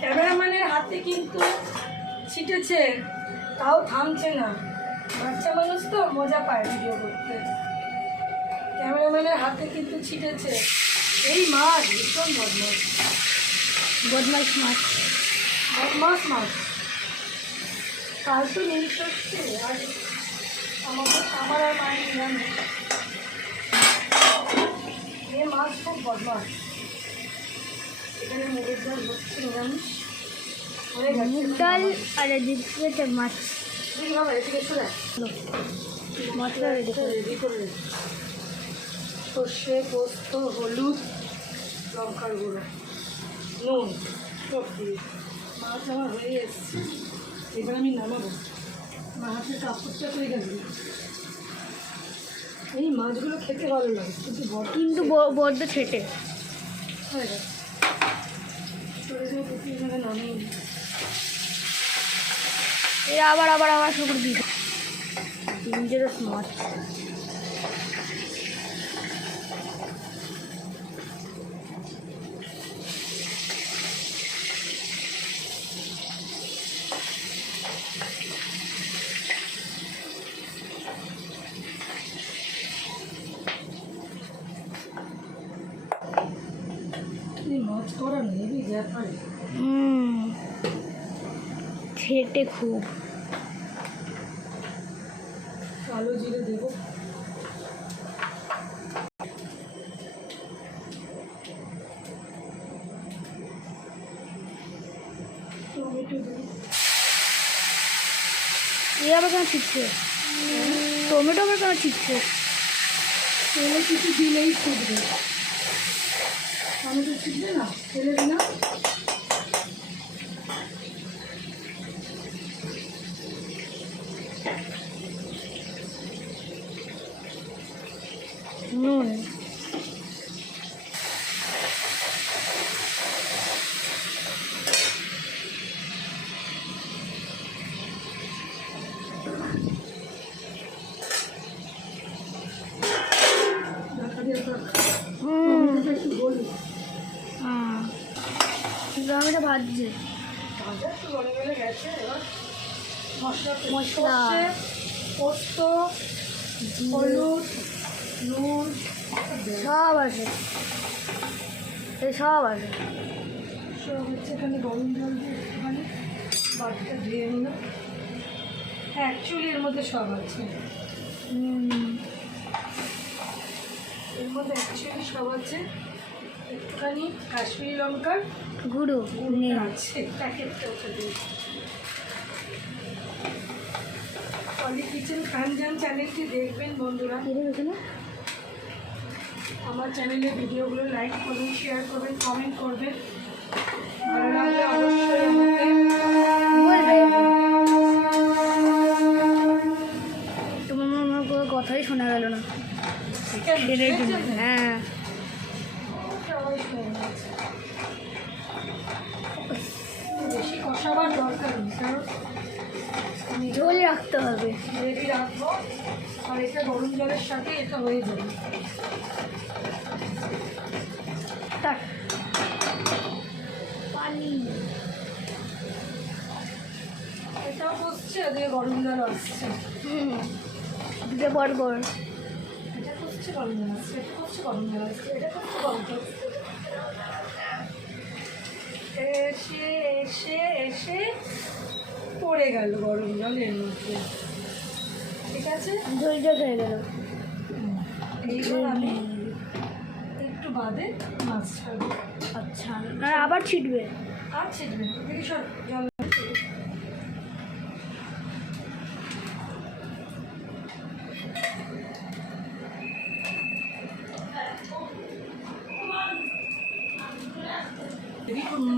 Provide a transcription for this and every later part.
ক্যামেরাম্যানের হাতে কিন্তু ছিটেছে, তাও থামছে না। বাচ্চা মানুষ তো মজা পায় ভিডিও করতে। ক্যামেরাম্যানের হাতে কিন্তু ছিটেছে। এই মাছ ভীষণ বদমাস, বদমাইশ মাছ। বদমাস মাছ। কাল তো নীল ষষ্ঠী, আর আমার আর মায়ের নিরামিষ। এই মাছ খুব বদমাস। এখানে মুগের ডাল হচ্ছে নিরামিষ হয়ে গেছে। মুগ ডাল আর এদিকে মাছ। বাবা এদিকে চলে মশলা রেডি করে সর্ষে, পোস্ত, হলুদ, লঙ্কার গুঁড়ো, নুন সব দিয়ে মাছ আমার হয়ে এসছে। এবার আমি নামাবো। আমার হাতের কাপড়টা হয়ে গেছে। এই মাছগুলো খেতে ভালো লাগে, কিন্তু বড্ড ছেটে হয়ে গেছে। চলে যাবো প্রতিদিন নামিয়ে এই আবার শুকুর দিই। ডেঞ্জারাস মাছ। মাছ করা নেই ব্যাপারে। ছেটে খুব। কালো জিরে দেবো। টমেটো দেবো। আবার কেন ছিটছে? টমেটো আবার কেন ছিটছে? তেলে কিছু দিলেই ফুটবে। টমেটো ছিটবে না, তেলে দিলাম। নুন। একটু বলি টমেটো ভাজছে। ভাজা একটু গলে গলে গেছে। এবার মশলা পোস্ত, হলুদ, নুন সব আছে। সব আছে। সব হচ্ছে। এখানে গরম জল দিয়ে একটুখানি বাটিটা ধুয়ে নিলাম। হ্যাঁ, অ্যাকচুয়ালি এর মধ্যে সব আছে। এর মধ্যে অ্যাকচুয়ালি সব আছে। একটুখানি কাশ্মীরি লঙ্কার গুঁড়ো আছে, প্যাকেটটা ওটা দিয়েছি। পলি কিচেন খানজান চ্যানেলটি দেখবেন বন্ধুরা। আমার চ্যানেলের ভিডিওগুলো লাইক করবেন, শেয়ার করবেন, কমেন্ট করবেন। ভালো লাগলে অবশ্যই আমাকে বলবেন। তোমার আমার কোনো কথাই শোনা গেল না। হ্যাঁ, বেশি কষাবার দরকার নেই, কারণ আমি ঝোল রাখতে হবে। রেডি রাখবো। আর এটা গরম জলের সাথে এটা হয়ে যাবে। পানি এটাও বসছে, ওদিকে গরম জল আসছে। দুটো বর্বর। এটা করছে গরম জল আসছে, এটা করছে গরম জল আসছে, এটা করছে গরম জল আসছে। এসে এসে এসে পড়ে গেল গরম জল এর মধ্যে। ঠিক আছে, ঝোল হয়ে গেল। এইবার আমি একটু বাদে মাছ ছাড়বো। আচ্ছা, আর আবার ছিটবে? আর ছিটবে না, দেখি সব জল।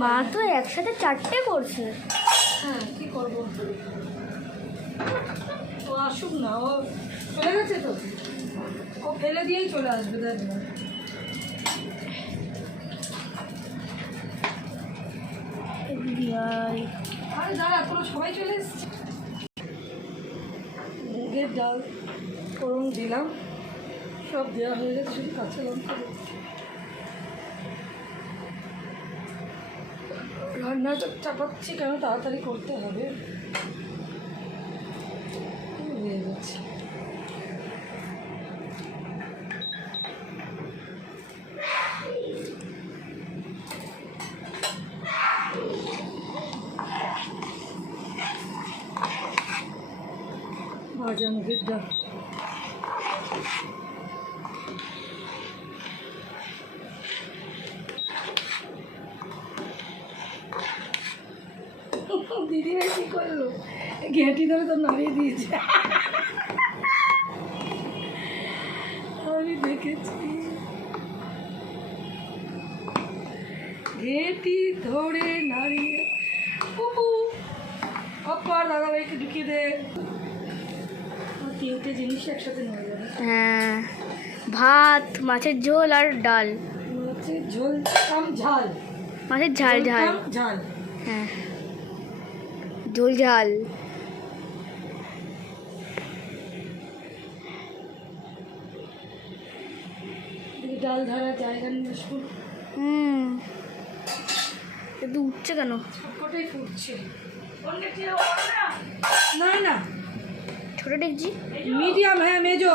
মা তো একসাথে 4টে করছে। হ্যাঁ, কী করবো, ও আসুক না। ও চলে গেছে তো, ও ফেলে দিয়েই চলে আসবে। দেখবে আরে দাঁড়া, তোরা সবাই চলে এসছে। মুগের ডাল ফোড়ন দিলাম, সব দেওয়া হয়ে গেছে, শুধু কাঁচা লঙ্কা ঘান্নাটা চাপাচ্ছি কেন, তাড়াতাড়ি করতে হবে। হয়ে গেছে। ভাজা মুগের ডাল। দিদিভাই কি করলো, ঘেঁটি ধরে তো নাড়িয়ে দিয়েছে। আমি দেখেছি ঘেঁটি ধরে নাড়িয়ে। অপার দাদাভাইকে ঢুকিয়ে দে। তিনটে জিনিস একসাথে নেওয়া যাবে। হ্যাঁ, ভাত, মাছের ঝোল আর ডাল। মাছের ঝোল কাম ঝাল। মাছের ঝাল ঝোল ঝাল। কাম ঝাল। হ্যাঁ, ঝোল ঝাল। এই ডাল ধরার জায়গা নিয়ে শুন। কিন্তু উঠছে কেন? সবকটাই ফুটছে। না না, ছোট ডেকচি। মিডিয়াম। হ্যাঁ মেজো।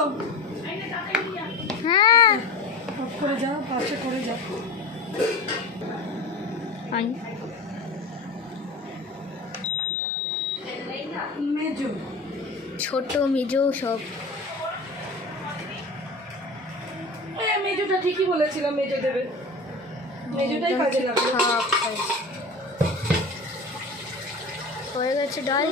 হ্যাঁ, অফ করে যাও, পাশে করে যাও। আই মেজো। ছোট মেজো সব। মেজোটা ঠিকই বলেছিলাম, মেজো দেবে। মেজোটাই কাজে লাগবে। হয়ে গেছে ডাল।